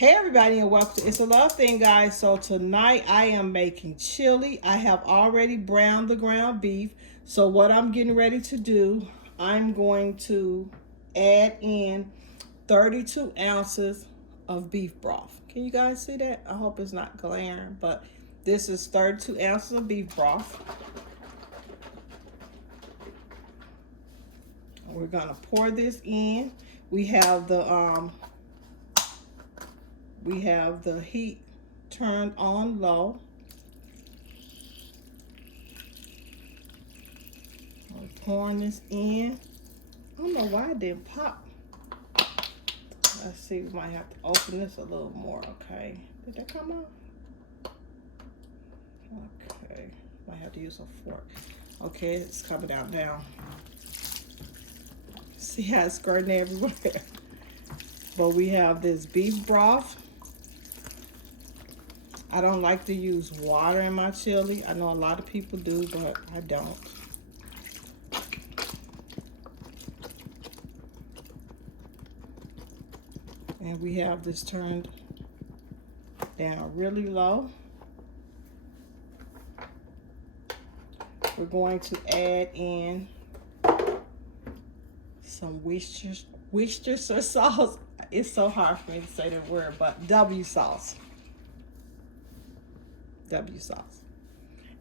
Hey everybody, and welcome to It's a Love Thing, guys. So tonight I am making chili. I have already browned the ground beef. So what I'm getting ready to do, I'm going to add in 32 ounces of beef broth. Can you guys see that? I hope it's not glaring, but this is 32 ounces of beef broth. We're gonna pour this in. We have the heat turned on low. I'm pouring this in. I don't know why it didn't pop. Let's see, we might have to open this a little more, okay? Did that come out? Okay, might have to use a fork. Okay, it's coming out now. See how it's squirting everywhere? But we have this beef broth. I don't like to use water in my chili. I know a lot of people do, but I don't. And we have this turned down really low. We're going to add in some Worcestershire sauce. It's so hard for me to say that word, but W sauce. W sauce.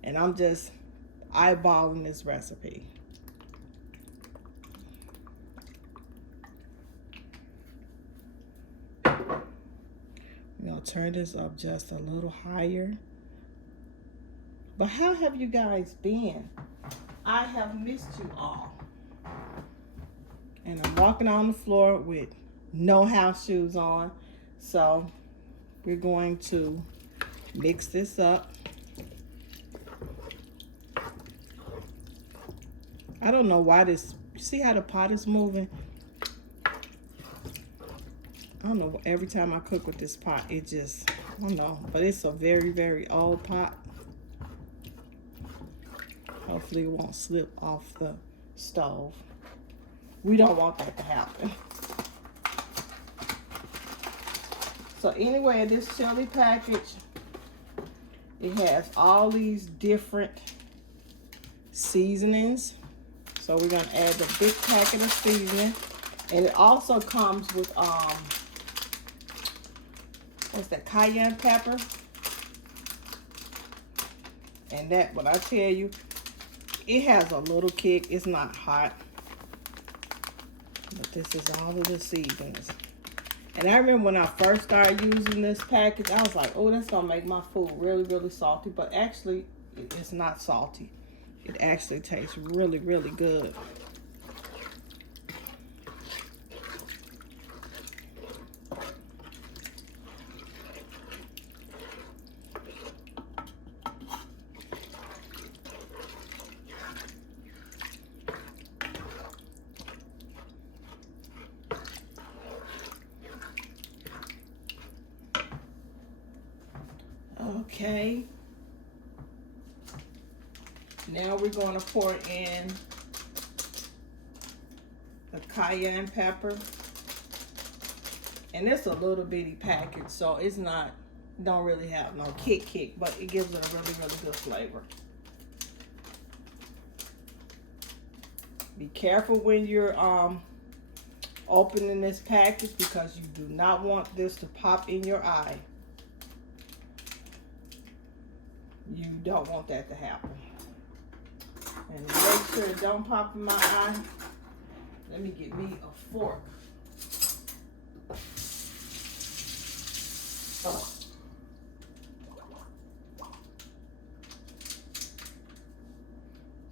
And I'm just eyeballing this recipe. I'm gonna turn this up just a little higher. But how have you guys been? I have missed you all. And I'm walking on the floor with no house shoes on. So we're going to mix this up. I don't know why this, see how the pot is moving? I don't know, every time I cook with this pot, it just, I don't know, but it's a very, very old pot. Hopefully it won't slip off the stove. We don't want that to happen. So anyway, this chili package, it has all these different seasonings. So we're gonna add the big packet of seasoning. And it also comes with, what's that, cayenne pepper. And that, what I tell you, it has a little kick. It's not hot. But this is all of the seasonings. And I remember when I first started using this package, I was like, oh, that's gonna make my food really, really salty. But actually, it's not salty. It actually tastes really, really good. Okay. Now we're going to pour in the cayenne pepper. And it's a little bitty package, so it's not, don't really have no kick, but it gives it a really, really good flavor. Be careful when you're opening this package, because you do not want this to pop in your eye. You don't want that to happen. And to make sure it don't pop in my eye, let me get me a fork. Oh.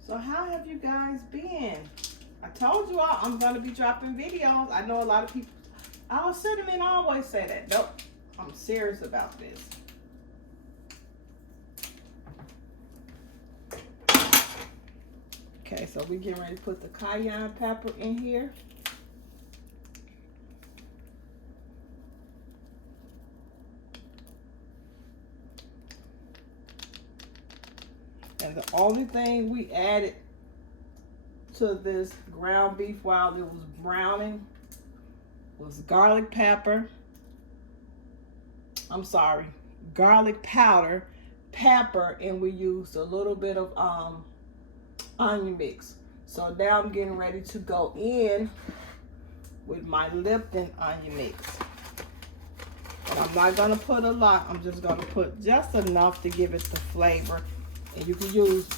So how have you guys been? I told you all I'm going to be dropping videos. I know a lot of people, our cinnamon always say that. Nope, I'm serious about this. Okay, so we're getting ready to put the cayenne pepper in here. And the only thing we added to this ground beef while it was browning was garlic pepper I'm sorry, garlic powder, pepper, and we used a little bit of onion mix. So now I'm getting ready to go in with my Lipton onion mix. And I'm not gonna put a lot, I'm just gonna put just enough to give it the flavor. And you can use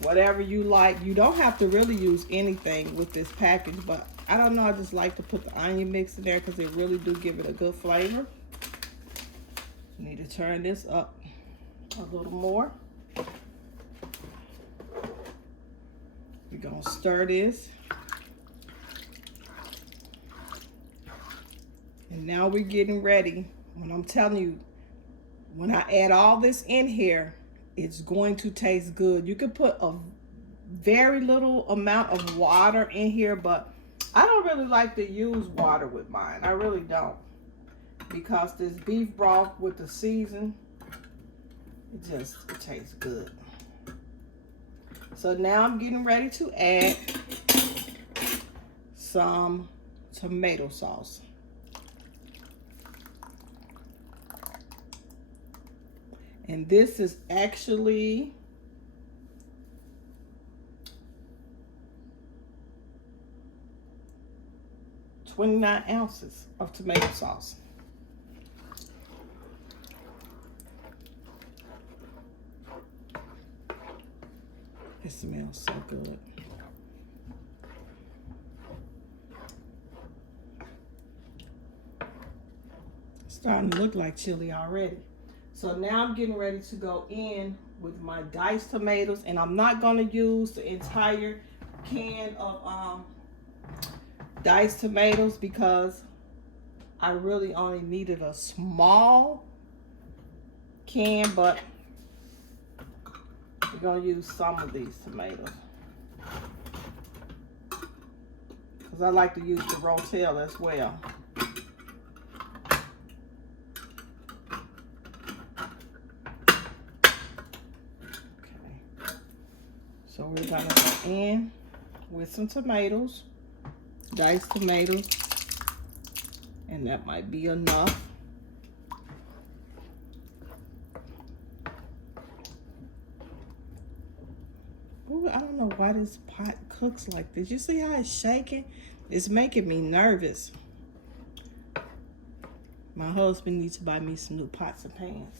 whatever you like. You don't have to really use anything with this package, but I don't know, I just like to put the onion mix in there because it really do give it a good flavor. Need to turn this up a little more. We're gonna stir this. And now we're getting ready. When I'm telling you, when I add all this in here, it's going to taste good. You can put a very little amount of water in here, but I don't really like to use water with mine. I really don't. Because this beef broth with the season, it tastes good. So now I'm getting ready to add some tomato sauce. And this is actually 29 ounces of tomato sauce. It smells so good. It's starting to look like chili already. So now I'm getting ready to go in with my diced tomatoes, and I'm not going to use the entire can of diced tomatoes because I really only needed a small can, but we're going to use some of these tomatoes because I like to use the rotel as well. So we're going to go in with some tomatoes, diced tomatoes, and that might be enough. Ooh, I don't know why this pot cooks like this. You see how it's shaking? It's making me nervous. My husband needs to buy me some new pots and pans.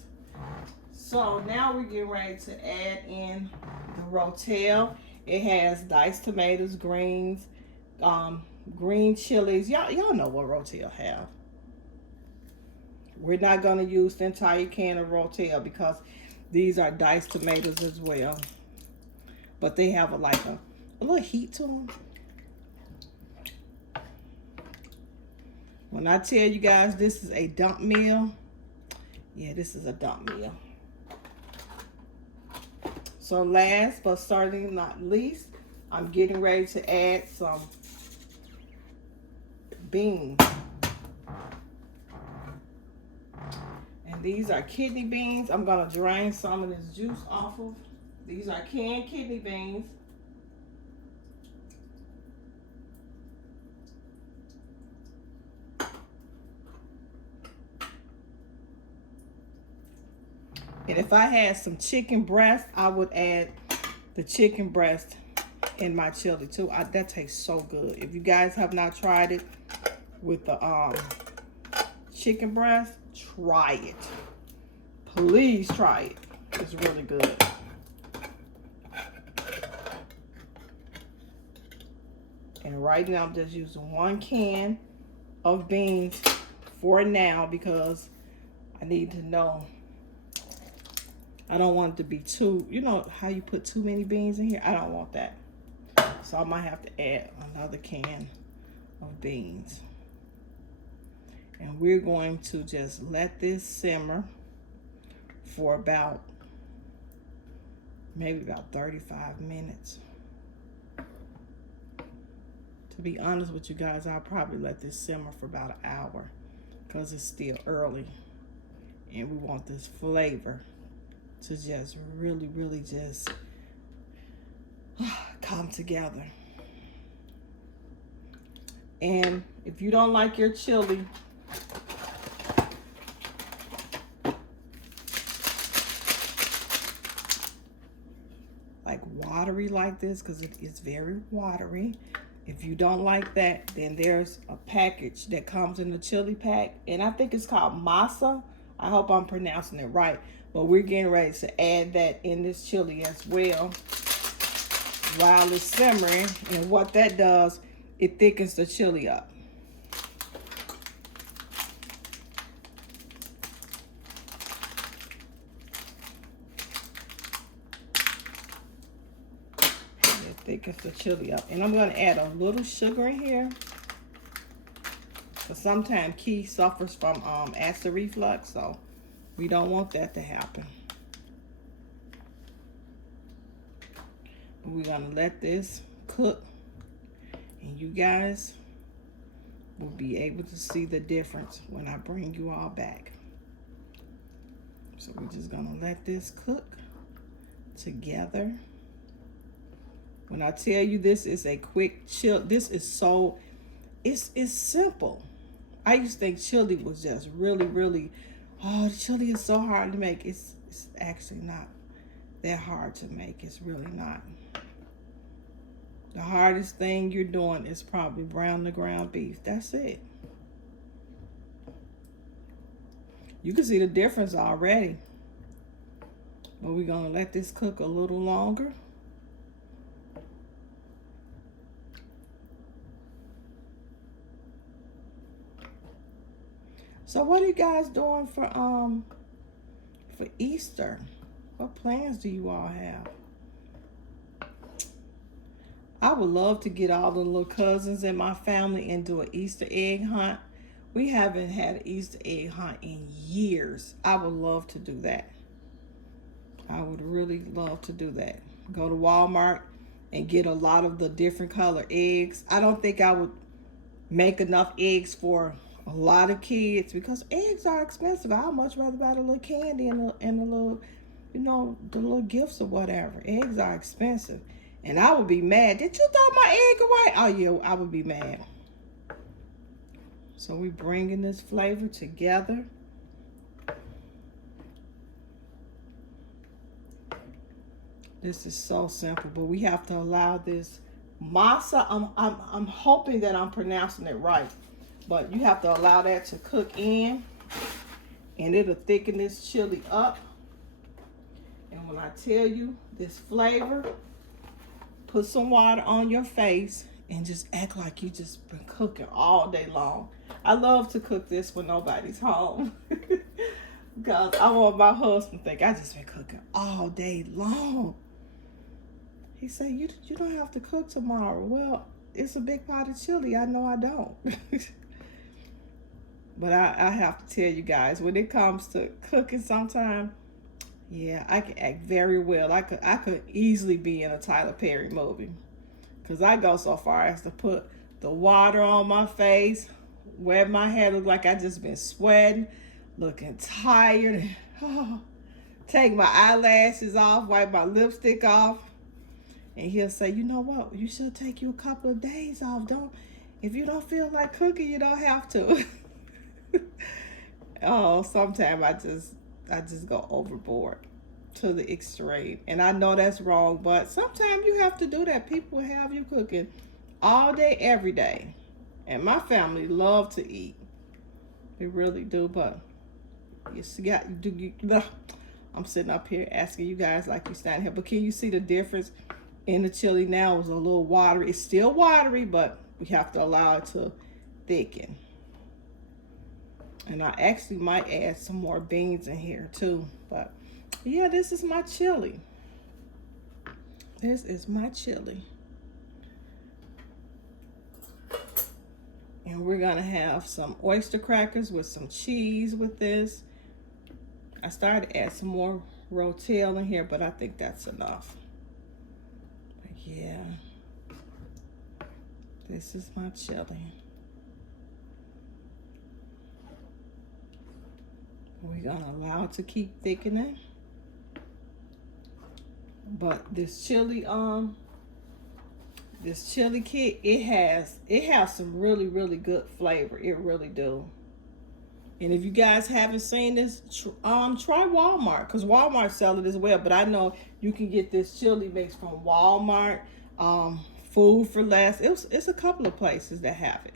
So now we're getting ready to add in the rotel. It has diced tomatoes, greens, green chilies. Y'all know what rotel have. We're not going to use the entire can of rotel because these are diced tomatoes as well. But they have a little heat to them. When I tell you guys this is a dump meal, yeah, this is a dump meal. So last but certainly not least, I'm getting ready to add some beans. And these are kidney beans. I'm going to drain some of this juice off of. These are canned kidney beans. And if I had some chicken breast, I would add the chicken breast in my chili too. That tastes so good. If you guys have not tried it with the chicken breast, try it. Please try it. It's really good. And right now I'm just using 1 can of beans for now because I need to know. I don't want it to be too, you know how you put too many beans in here? I don't want that. So I might have to add another can of beans. And we're going to just let this simmer for maybe about 35 minutes. To be honest with you guys, I'll probably let this simmer for about an hour because it's still early. And we want this flavor to just really just come together. And if you don't like your chili watery like this because it is very watery. If you don't like that, then there's a package that comes in the chili pack, and I think it's called masa. I hope I'm pronouncing it right, but we're getting ready to add that in this chili as well while it's simmering. And what that does, it thickens the chili up. It thickens the chili up. And I'm going to add a little sugar in here, because sometimes Key suffers from acid reflux, so we don't want that to happen. We're gonna let this cook, and you guys will be able to see the difference when I bring you all back. So we're just gonna let this cook together. When I tell you this is a quick chill, this is so, it's simple. I used to think chili was just really, oh, the chili is so hard to make. It's actually not that hard to make. It's really not. The hardest thing you're doing is probably brown the ground beef. That's it. You can see the difference already. But we're going to let this cook a little longer. So what are you guys doing for Easter? What plans do you all have? I would love to get all the little cousins in my family and do an Easter egg hunt. We haven't had an Easter egg hunt in years. I would love to do that. I would really love to do that. Go to Walmart and get a lot of the different color eggs. I don't think I would make enough eggs for a lot of kids because eggs are expensive. I'd much rather buy the little candy and the little, you know, the little gifts or whatever. Eggs are expensive. And I would be mad. Did you throw my egg away? Oh, yeah, I would be mad. So we bringing this flavor together. This is so simple, but we have to allow this masa. I'm hoping that I'm pronouncing it right, but you have to allow that to cook in, and it'll thicken this chili up. And when I tell you this flavor, put some water on your face and just act like you just been cooking all day long. I love to cook this when nobody's home because I want my husband to think I just been cooking all day long. He said, you don't have to cook tomorrow. Well, it's a big pot of chili. I know I don't. But I have to tell you guys, when it comes to cooking sometime, yeah, I can act very well. I could easily be in a Tyler Perry movie. Because I go so far as to put the water on my face, wet my hair, look like I just been sweating, looking tired. Take my eyelashes off, wipe my lipstick off. And he'll say, you know what, you should take you a couple of days off. If you don't feel like cooking, you don't have to. Oh, sometimes I just go overboard to the extreme. And I know that's wrong, but sometimes you have to do that. People have you cooking all day, every day. And my family love to eat. They really do, but I'm sitting up here asking you guys like you standing here, but can you see the difference in the chili now? It's a little watery. It's still watery, but we have to allow it to thicken. And I actually might add some more beans in here too. But yeah, this is my chili. This is my chili. And we're gonna have some oyster crackers with some cheese with this. I started to add some more rotel in here, but I think that's enough. But yeah, this is my chili. We're gonna allow it to keep thickening. But this chili kit, it has some really good flavor. It really do. And if you guys haven't seen this, try Walmart, because Walmart sell it as well. But I know you can get this chili mix from Walmart, Food for Less. It's a couple of places that have it.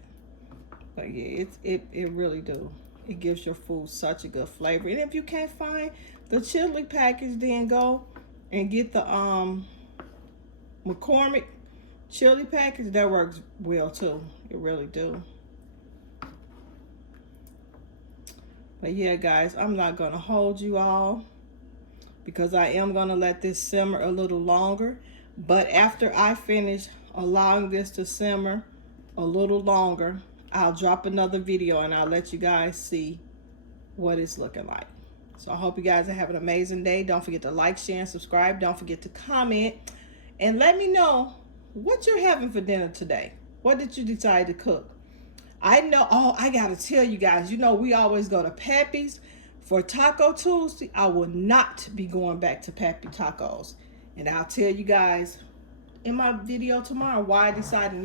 But yeah, it really do. It gives your food such a good flavor. And if you can't find the chili package, then go and get the McCormick chili package. That works well too. It really do. But yeah, guys, I'm not gonna hold you all because I am gonna let this simmer a little longer. But after I finish allowing this to simmer a little longer, I'll drop another video and I'll let you guys see what it's looking like. So I hope you guys are having an amazing day. Don't forget to like, share, and subscribe. Don't forget to comment and let me know what you're having for dinner today. What did you decide to cook? I know, oh, I gotta tell you guys, you know, we always go to Pappy's for Taco Tuesday. I will not be going back to Pappy Tacos. And I'll tell you guys in my video tomorrow why I decided not